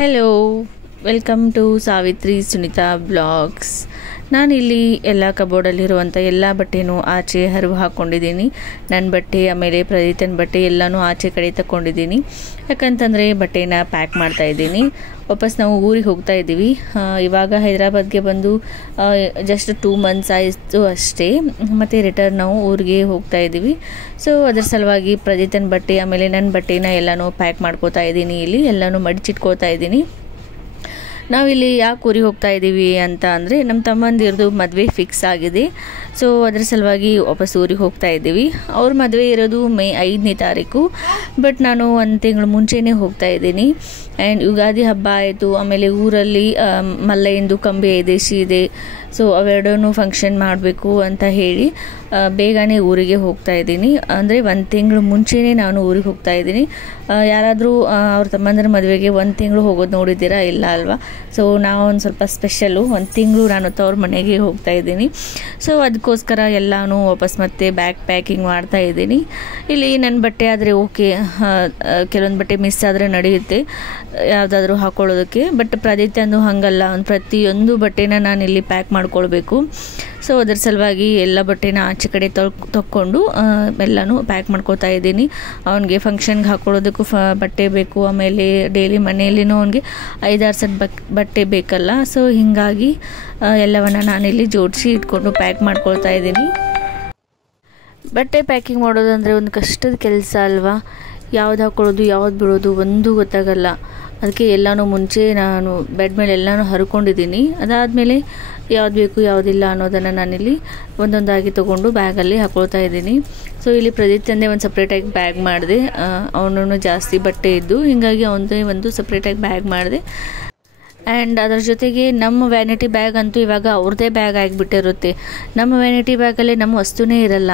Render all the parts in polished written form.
Hello, welcome to Savitri Sunita blogs. ನಾನಿಲ್ಲಿ ಎಲ್ಲ ಕಬೋರ್ಡಲ್ಲಿರುವಂಥ ಎಲ್ಲ ಬಟ್ಟೆನೂ ಆಚೆ ಹರಿವು ಹಾಕ್ಕೊಂಡಿದ್ದೀನಿ. ನನ್ನ ಬಟ್ಟೆ ಆಮೇಲೆ ಪ್ರದೀತನ ಬಟ್ಟೆ ಎಲ್ಲನೂ ಆಚೆ ಕಡೆ ತಗೊಂಡಿದ್ದೀನಿ. ಯಾಕಂತಂದರೆ ಬಟ್ಟೆನ ಪ್ಯಾಕ್ ಮಾಡ್ತಾಯಿದ್ದೀನಿ. ವಾಪಸ್ ನಾವು ಊರಿಗೆ ಹೋಗ್ತಾ ಇದ್ದೀವಿ. ಇವಾಗ ಹೈದರಾಬಾದ್ಗೆ ಬಂದು ಜಸ್ಟ್ 2 months ಆಯಿತು ಅಷ್ಟೇ. ಮತ್ತು ರಿಟರ್ನ್ ನಾವು ಊರಿಗೆ ಹೋಗ್ತಾ ಇದ್ದೀವಿ. ಸೊ ಅದರ ಸಲುವಾಗಿ ಪ್ರದೀತನ ಬಟ್ಟೆ ಆಮೇಲೆ ನನ್ನ ಬಟ್ಟೆನ ಎಲ್ಲನೂ ಪ್ಯಾಕ್ ಮಾಡ್ಕೋತಾ ಇದ್ದೀನಿ. ಇಲ್ಲಿ ಎಲ್ಲನೂ ಮಡಿಚಿಟ್ಕೋತಾ ಇದ್ದೀನಿ. ನಾವಿಲ್ಲಿ ಯಾಕೆ ಊರಿಗೆ ಹೋಗ್ತಾ ಇದ್ದೀವಿ ಅಂತ ಅಂದರೆ ನಮ್ಮ ತಮ್ಮಂದಿರದು ಮದುವೆ ಫಿಕ್ಸ್ ಆಗಿದೆ. ಸೊ ಅದರ ಸಲುವಾಗಿ ವಾಪಸ್ ಊರಿಗೆ ಹೋಗ್ತಾ ಇದ್ದೀವಿ. ಅವ್ರ ಮದುವೆ ಇರೋದು ಮೇ 5ನೇ ತಾರೀಕು. ಬಟ್ ನಾನು 1 ತಿಂಗಳು ಮುಂಚೆನೇ ಹೋಗ್ತಾ ಇದ್ದೀನಿ. ಆ್ಯಂಡ್ ಯುಗಾದಿ ಹಬ್ಬ ಆಯಿತು, ಆಮೇಲೆ ಊರಲ್ಲಿ ಮಲ್ಲಯ್ಯಂದು ಕಂಬಿ ದೇಶಿ ಇದೆ. ಸೊ ಅವೆರಡೂ ಫಂಕ್ಷನ್ ಮಾಡಬೇಕು ಅಂತ ಹೇಳಿ ಬೇಗನೆ ಊರಿಗೆ ಹೋಗ್ತಾ ಇದ್ದೀನಿ. ಅಂದರೆ 1 ತಿಂಗಳು ಮುಂಚೆನೇ ನಾನು ಊರಿಗೆ ಹೋಗ್ತಾ ಇದ್ದೀನಿ. ಯಾರಾದರೂ ಅವ್ರ ತಮ್ಮಂದಿರ ಮದುವೆಗೆ 1 ತಿಂಗಳು ಹೋಗೋದು ನೋಡಿದ್ದೀರಾ? ಇಲ್ಲ ಅಲ್ವಾ? ಸೊ ನಾವು ಒಂದು ಸ್ವಲ್ಪ ಸ್ಪೆಷಲು 1 ತಿಂಗಳು ನಾನು ತವ್ರ ಮನೆಗೆ ಹೋಗ್ತಾ ಇದ್ದೀನಿ. ಸೊ ಅದಕ್ಕೋಸ್ಕರ ಎಲ್ಲನೂ ವಾಪಸ್ ಮತ್ತೆ ಬ್ಯಾಗ್ ಪ್ಯಾಕಿಂಗ್ ಮಾಡ್ತಾ ಇದ್ದೀನಿ. ಇಲ್ಲಿ ನನ್ನ ಬಟ್ಟೆ ಆದರೆ ಓಕೆ, ಕೆಲವೊಂದು ಬಟ್ಟೆ ಮಿಸ್ ಆದರೆ ನಡೆಯುತ್ತೆ ಯಾವುದಾದ್ರೂ ಹಾಕೊಳ್ಳೋದಕ್ಕೆ. ಬಟ್ ಪ್ರದೀತಂದು ಹಾಗಲ್ಲ, ಪ್ರತಿಯೊಂದು ಬಟ್ಟೆನ ನಾನು ಇಲ್ಲಿ ಪ್ಯಾಕ್ ಮಾಡ್ಕೊಳ್ಬೇಕು. ಸೊ ಅದರ ಸಲುವಾಗಿ ಎಲ್ಲ ಬಟ್ಟೆನ ಆಚೆ ಕಡೆ ತಕ್ಕೊಂಡು ಎಲ್ಲನೂ ಪ್ಯಾಕ್ ಮಾಡ್ಕೋತಾ ಇದ್ದೀನಿ. ಅವನಿಗೆ ಫಂಕ್ಷನ್ಗೆ ಹಾಕೊಳ್ಳೋದಕ್ಕೂ ಬಟ್ಟೆ ಬೇಕು, ಆಮೇಲೆ ಡೈಲಿ ಮನೆಯಲ್ಲಿನೂ ಅವನಿಗೆ 5-6 ಸೆಟ್ ಬಟ್ಟೆ ಬೇಕಲ್ಲ. ಸೊ ಹೀಗಾಗಿ ಎಲ್ಲವನ್ನು ನಾನಿಲ್ಲಿ ಜೋಡಿಸಿ ಇಟ್ಕೊಂಡು ಪ್ಯಾಕ್ ಮಾಡ್ಕೊಳ್ತಾ ಇದ್ದೀನಿ. ಬಟ್ಟೆ ಪ್ಯಾಕಿಂಗ್ ಮಾಡೋದಂದರೆ ಒಂದು ಕಷ್ಟದ ಕೆಲಸ ಅಲ್ವಾ? ಯಾವ್ದು ಹಾಕೊಳ್ಳೋದು ಯಾವ್ದು ಬಿಡೋದು ಒಂದು ಗೊತ್ತಾಗಲ್ಲ. ಅದಕ್ಕೆ ಎಲ್ಲನೂ ಮುಂಚೆ ನಾನು ಬೆಡ್ ಮೇಲೆ ಎಲ್ಲನೂ ಹರ್ಕೊಂಡಿದ್ದೀನಿ. ಅದಾದಮೇಲೆ ಯಾವ್ದು ಬೇಕು ಯಾವುದಿಲ್ಲ ಅನ್ನೋದನ್ನು ನಾನಿಲ್ಲಿ ಒಂದೊಂದಾಗಿ ತೊಗೊಂಡು ಬ್ಯಾಗಲ್ಲಿ ಹಾಕೊಳ್ತಾ ಇದ್ದೀನಿ. ಸೊ ಇಲ್ಲಿ ಪ್ರದೀತಂದೇ ಒಂದು ಸಪ್ರೇಟಾಗಿ ಬ್ಯಾಗ್ ಮಾಡಿದೆ. ಅವನು ಜಾಸ್ತಿ ಬಟ್ಟೆ ಇದ್ದು, ಹೀಗಾಗಿ ಅವನದೇ ಒಂದು ಸಪ್ರೇಟಾಗಿ ಬ್ಯಾಗ್ ಮಾಡಿದೆ. ಆ್ಯಂಡ್ ಅದರ ಜೊತೆಗೆ ನಮ್ಮ ವ್ಯಾನಿಟಿ ಬ್ಯಾಗ್ ಅಂತೂ ಇವಾಗ ಅವ್ರದ್ದೇ ಬ್ಯಾಗ್ ಆಗಿಬಿಟ್ಟಿರುತ್ತೆ. ನಮ್ಮ ವ್ಯಾನಿಟಿ ಬ್ಯಾಗಲ್ಲಿ ನಮ್ಮ ವಸ್ತುನೇ ಇರಲ್ಲ.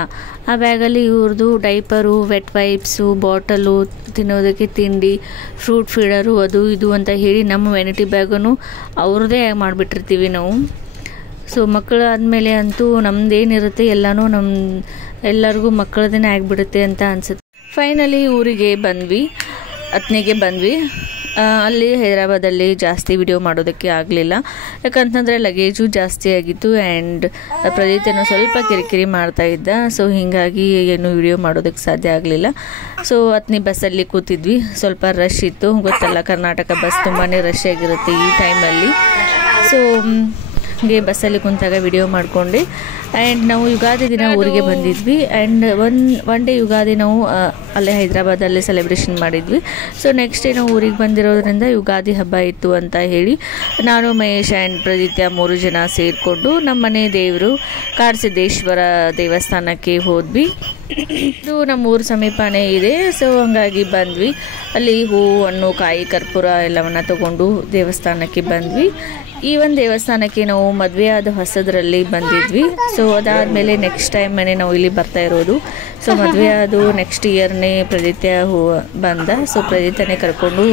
ಆ ಬ್ಯಾಗಲ್ಲಿ ಇವ್ರದ್ದು ಡೈಪರು, ವೆಟ್ ವೈಪ್ಸು, ಬಾಟಲು, ತಿನ್ನೋದಕ್ಕೆ ತಿಂಡಿ, ಫ್ರೂಟ್ ಫೀಡರು, ಅದು ಇದು ಅಂತ ಹೇಳಿ ನಮ್ಮ ವ್ಯಾನಿಟಿ ಬ್ಯಾಗನ್ನು ಅವ್ರದ್ದೇ ಮಾಡಿಬಿಟ್ಟಿರ್ತೀವಿ ನಾವು. ಸೊ ಮಕ್ಕಳು ಆದಮೇಲೆ ಅಂತೂ ನಮ್ಮದೇನಿರುತ್ತೆ ಎಲ್ಲನೂ ಎಲ್ಲರಿಗೂ ಮಕ್ಕಳದೇ ಆಗಿಬಿಡುತ್ತೆ ಅಂತ ಅನಿಸುತ್ತೆ. ಫೈನಲಿ ಊರಿಗೆ ಬಂದ್ವಿ, ಹತ್ತನೆಗೆ ಬಂದ್ವಿ. ಅಲ್ಲಿ ಹೈದರಾಬಾದಲ್ಲಿ ಜಾಸ್ತಿ ವಿಡಿಯೋ ಮಾಡೋದಕ್ಕೆ ಆಗಲಿಲ್ಲ. ಯಾಕಂತಂದರೆ ಲಗೇಜು ಜಾಸ್ತಿ ಆಗಿತ್ತು ಆ್ಯಂಡ್ ಪ್ರದೀತೇನೋ ಸ್ವಲ್ಪ ಕಿರಿಕಿರಿ ಮಾಡ್ತಾ ಇದ್ದ. ಸೊ ಹೀಗಾಗಿ ಏನು ವಿಡಿಯೋ ಮಾಡೋದಕ್ಕೆ ಸಾಧ್ಯ ಆಗಲಿಲ್ಲ. ಸೊ 10ನೇ ಬಸ್ಸಲ್ಲಿ ಕೂತಿದ್ವಿ. ಸ್ವಲ್ಪ ರಶ್ ಇತ್ತು, ಗೊತ್ತಲ್ಲ ಕರ್ನಾಟಕ ಬಸ್ ತುಂಬಾ ರಶ್ ಆಗಿರುತ್ತೆ ಈ ಟೈಮಲ್ಲಿ. ಸೊ ಹಾಗೆ ಬಸ್ಸಲ್ಲಿ ಕುಂತಾಗ ವಿಡಿಯೋ ಮಾಡಿಕೊಂಡೆ. ಆ್ಯಂಡ್ ನಾವು ಯುಗಾದಿ ದಿನ ಊರಿಗೆ ಬಂದಿದ್ವಿ. ಆ್ಯಂಡ್ ಒನ್ ಡೇ ಯುಗಾದಿ ನಾವು ಅಲ್ಲೇ ಹೈದರಾಬಾದಲ್ಲೇ ಸೆಲೆಬ್ರೇಷನ್ ಮಾಡಿದ್ವಿ. ಸೊ ನೆಕ್ಸ್ಟ್ ಡೇ ನಾವು ಊರಿಗೆ ಬಂದಿರೋದ್ರಿಂದ ಯುಗಾದಿ ಹಬ್ಬ ಇತ್ತು ಅಂತ ಹೇಳಿ ನಾನು, ಮಹೇಶ್ ಆ್ಯಂಡ್ ಪ್ರದೀತ್ಯ 3 ಜನ ಸೇರಿಕೊಂಡು ನಮ್ಮ ಮನೆ ದೇವರು ಕಾಡಸಿದ್ದೇಶ್ವರ ದೇವಸ್ಥಾನಕ್ಕೆ ಹೋದ್ವಿ. ಇದು ನಮ್ಮ ಊರು ಸಮೀಪನೇ ಇದೆ. ಸೊ ಹಾಗಾಗಿ ಬಂದ್ವಿ. ಅಲ್ಲಿ ಹೂವು, ಹಣ್ಣು, ಕಾಯಿ, ಕರ್ಪೂರ ಎಲ್ಲವನ್ನು ತಗೊಂಡು ದೇವಸ್ಥಾನಕ್ಕೆ ಬಂದ್ವಿ. ಈ ಒಂದು ದೇವಸ್ಥಾನಕ್ಕೆ ನಾವು ಮದುವೆ ಆದ ಹೊಸದರಲ್ಲಿ ಬಂದಿದ್ವಿ. ಸೊ ಅದಾದಮೇಲೆ ನೆಕ್ಸ್ಟ್ ಟೈಮ್ ನಾವು ಇಲ್ಲಿ ಬರ್ತಾ ಇರೋದು. ಸೊ ಮದುವೆ ಆದ ನೆಕ್ಸ್ಟ್ ಇಯರ್ನೇ ಪ್ರದೀತ್ಯ ಬಂದ. ಸೊ ಪ್ರದೀತನೇ ಕರ್ಕೊಂಡು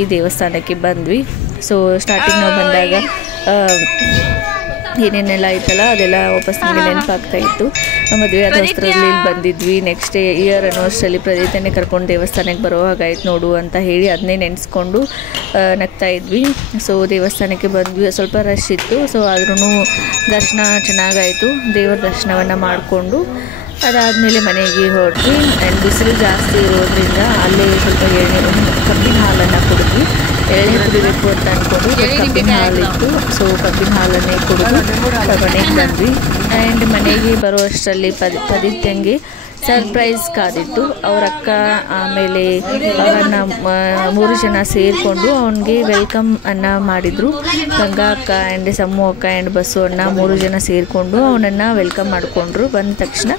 ಈ ದೇವಸ್ಥಾನಕ್ಕೆ ಬಂದ್ವಿ. ಸೊ ಸ್ಟಾರ್ಟಿಂಗ್ ನಾವು ಬಂದಾಗ ಏನೇನೆಲ್ಲ ಆಯ್ತಲ್ಲ ಅದೆಲ್ಲ ವಾಪಸ್ ನಮಗೆ ನೆನಪಾಗ್ತಾ ಇತ್ತು. ಮದುವೆ ಆದ ಹೊಸರಲ್ಲಿ ಇಲ್ಲಿ ಬಂದಿದ್ವಿ. ನೆಕ್ಸ್ಟ್ ಇಯರ್ ಅನ್ನೋಷ್ಟರಲ್ಲಿ ಪ್ರದೀತನೇ ಕರ್ಕೊಂಡು ದೇವಸ್ಥಾನಕ್ಕೆ ಬರೋ ಹಾಗಾಯ್ತು ನೋಡು ಅಂತ ಹೇಳಿ ಅದನ್ನೇ ನೆನೆಸ್ಕೊಂಡು ನಗ್ತಾ ಇದ್ವಿ. ಸೊ ದೇವಸ್ಥಾನಕ್ಕೆ ಬಂದ್ವಿ. ಸ್ವಲ್ಪ ರಶ್ ಇತ್ತು. ಸೊ ಆದ್ರೂ ದರ್ಶನ ಚೆನ್ನಾಗಾಯಿತು. ದೇವರ ದರ್ಶನವನ್ನು ಮಾಡಿಕೊಂಡು ಅದಾದಮೇಲೆ ಮನೆಗೆ ಹೊರಟ್ವಿ. ಆ್ಯಂಡ್ ಬಿಸಿಲು ಜಾಸ್ತಿ ಇರೋದ್ರಿಂದ ಅಲ್ಲೇ ಸ್ವಲ್ಪ ಕಬ್ಬಿನ ಹಾಲನ್ನು ಕುಡಿದ್ವಿ. ಎಳ್ನೀರು ಕುಡಿಬೇಕು ಅಂತ ಅಂದ್ಕೊಂಡು ಕಬ್ಬಿನ ಹಾಲಿತ್ತು. ಸೊ ಕಬ್ಬಿನ ಹಾಲನ್ನೇ ಕುಡಿದು ಮನೆಗೆ ಬಂದ್ವಿ. ಆ್ಯಂಡ್ ಮನೆಗೆ ಬರೋ ಅಷ್ಟರಲ್ಲಿ ಪ್ರದೀತ್ಯಂಗೆ ಸರ್ಪ್ರೈಸ್ ಕಾದಿತ್ತು. ಅವ್ರ ಅಕ್ಕ ಆಮೇಲೆ ಅವನ್ನ 3 ಜನ ಸೇರಿಕೊಂಡು ಅವನಿಗೆ ವೆಲ್ಕಮ್ ಅನ್ನ ಮಾಡಿದರು. ಗಂಗಾ ಅಕ್ಕ ಆ್ಯಂಡ್ ಸಮ್ಮು ಅಕ್ಕ ಆ್ಯಂಡ್ ಬಸ್ಸು ಅಣ್ಣ 3 ಜನ ಸೇರಿಕೊಂಡು ಅವನನ್ನು ವೆಲ್ಕಮ್ ಮಾಡಿಕೊಂಡ್ರು ಬಂದ ತಕ್ಷಣ.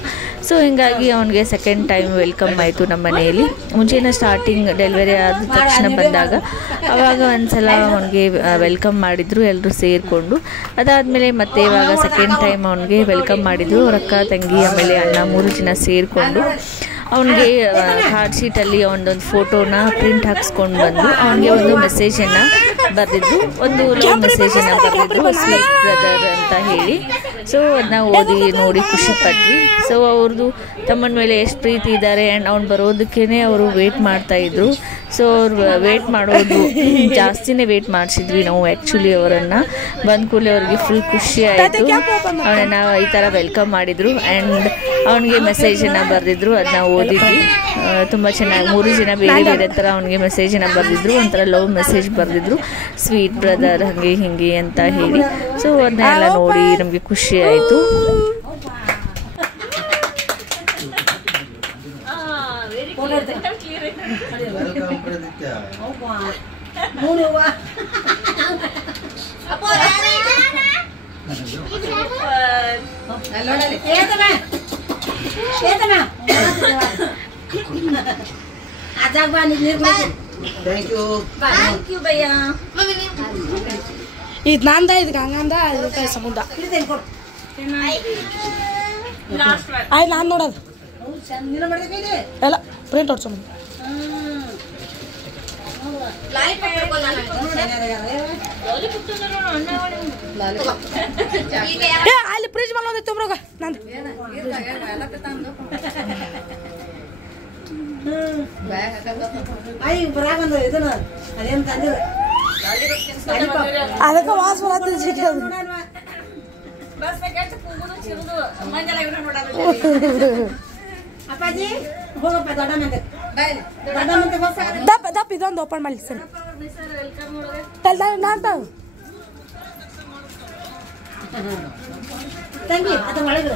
ಸೊ ಹೀಗಾಗಿ ಅವನಿಗೆ ಸೆಕೆಂಡ್ ಟೈಮ್ ವೆಲ್ಕಮ್ ಆಯಿತು ನಮ್ಮ ಮನೆಯಲ್ಲಿ. ಮುಂಚೆನ ಸ್ಟಾರ್ಟಿಂಗ್ ಡೆಲಿವರಿ ಆದ ತಕ್ಷಣ ಬಂದಾಗ ಆವಾಗ ಒಂದ್ಸಲ ಅವನಿಗೆ ವೆಲ್ಕಮ್ ಮಾಡಿದರು ಎಲ್ಲರೂ ಸೇರಿಕೊಂಡು. ಅದಾದಮೇಲೆ ಮತ್ತೆ ಇವಾಗ ಸೆಕೆಂಡ್ ಟೈಮ್ ಅವನಿಗೆ ವೆಲ್ಕಮ್ ಮಾಡಿದರು. ಅವ್ರ ಅಕ್ಕ, ತಂಗಿ ಆಮೇಲೆ ಅಣ್ಣ 3 ಜನ ಸೇರಿಕೊಂಡು ಅವನಿಗೆ ಕಾರ್ಡ್ ಶೀಟಲ್ಲಿ ಒಂದೊಂದು ಫೋಟೋನ ಪ್ರಿಂಟ್ ಹಾಕ್ಸ್ಕೊಂಡು ಬಂದು ಅವನಿಗೆ ಒಂದು ಮೆಸೇಜನ್ನು ಬರೆದಿದ್ರು, ಒಂದು ಲವ್ ಮೆಸೇಜನ್ನು ಬರೆದಿದ್ರು ಸ್ವೀಟ್ ಬ್ರದರ್ ಅಂತ ಹೇಳಿ. ಸೊ ಅದನ್ನ ಓದಿ ನೋಡಿ ಖುಷಿ ಪಟ್ವಿ. ಸೊ ಅವ್ರದ್ದು ತಮ್ಮನ ಮೇಲೆ ಎಷ್ಟು ಪ್ರೀತಿ ಇದ್ದಾರೆ ಆ್ಯಂಡ್ ಅವ್ನು ಬರೋದಕ್ಕೇ ಅವರು ವೇಟ್ ಮಾಡ್ತಾಯಿದ್ರು. ಸೊ ಅವ್ರು ವೇಟ್ ಮಾಡೋದು ಜಾಸ್ತಿನೇ ವೇಟ್ ಮಾಡಿಸಿದ್ವಿ ನಾವು ಆ್ಯಕ್ಚುಲಿ. ಅವರನ್ನು ಬಂದ ಕೂಡಲೇ ಅವ್ರಿಗೆ ಫುಲ್ ಖುಷಿ ಆಯಿತು. ಅವನನ್ನು ಈ ಥರ ವೆಲ್ಕಮ್ ಮಾಡಿದರು ಆ್ಯಂಡ್ ಅವನಿಗೆ ಮೆಸೇಜನ್ನು ಬರೆದಿದ್ರು, ಅದನ್ನ ಓದಿದ್ವಿ. ತುಂಬ ಚೆನ್ನಾಗಿ 3 ಜನ ಬೇರೆ ಬೇರೆ ಥರ ಅವನಿಗೆ ಮೆಸೇಜನ್ನು ಬರೆದಿದ್ರು, ಒಂಥರ ಲವ್ ಮೆಸೇಜ್ ಬರೆದಿದ್ರು, ಸ್ವೀಟ್ ಬ್ರದರ್ ಹಾಗೆ ಹೀಗೆ ಅಂತ ಹೇಳಿ. ಸೊ ಅದನ್ನೆಲ್ಲ ನೋಡಿ ನಮಗೆ ಖುಷಿ ಆಯಿತು. ಇದು ನಂದ, ಇದು ಗಂಗಂದ, ಇದು ಸಮುದ್ರ. ಆಯ್ತು ನಾನು ನೋಡೋದು ಎಲ್ಲ ಪ್ರಿಂಟ್ ಔಟ್ ಸಮುದ್ರ. ಅಲ್ಲಿ ಫ್ರಿಜ್ ಮೇಲೆ ತುಂಬ್ರೋಗ ನಂದು ಅದಕ್ಕೆ ವಾಸ ಅಪ್ಪಾಜಿ ಹೋಗಪ್ಪ ದೊಡ್ಡ ದಪ್ಪ ಇದೊಂದು ಓಪನ್ ಮಾಡಿ ಸರ್ ತಂಗಿ ಅದು ಒಳಗೆ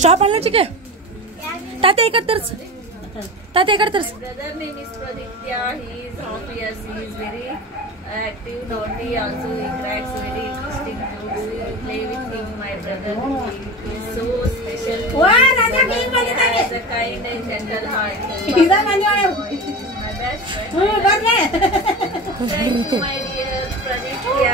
ಸ್ಟಾಪ್ ಅಲ್ಲ ಚಿಕ್ಕೆ ತಾತೆ ಈ ಕಡೆ ತರ್ಸು, ತಾತೆ ಈ ಕಡೆ ತರ್ಸು. Brother name is Praditya. He is half years. He is very active, naughty. Also he cracks very interesting jokes. We play with him, my brother. He is so special. He has a kind and gentle heart. He is my best friend. Thank you, my dear Praditya.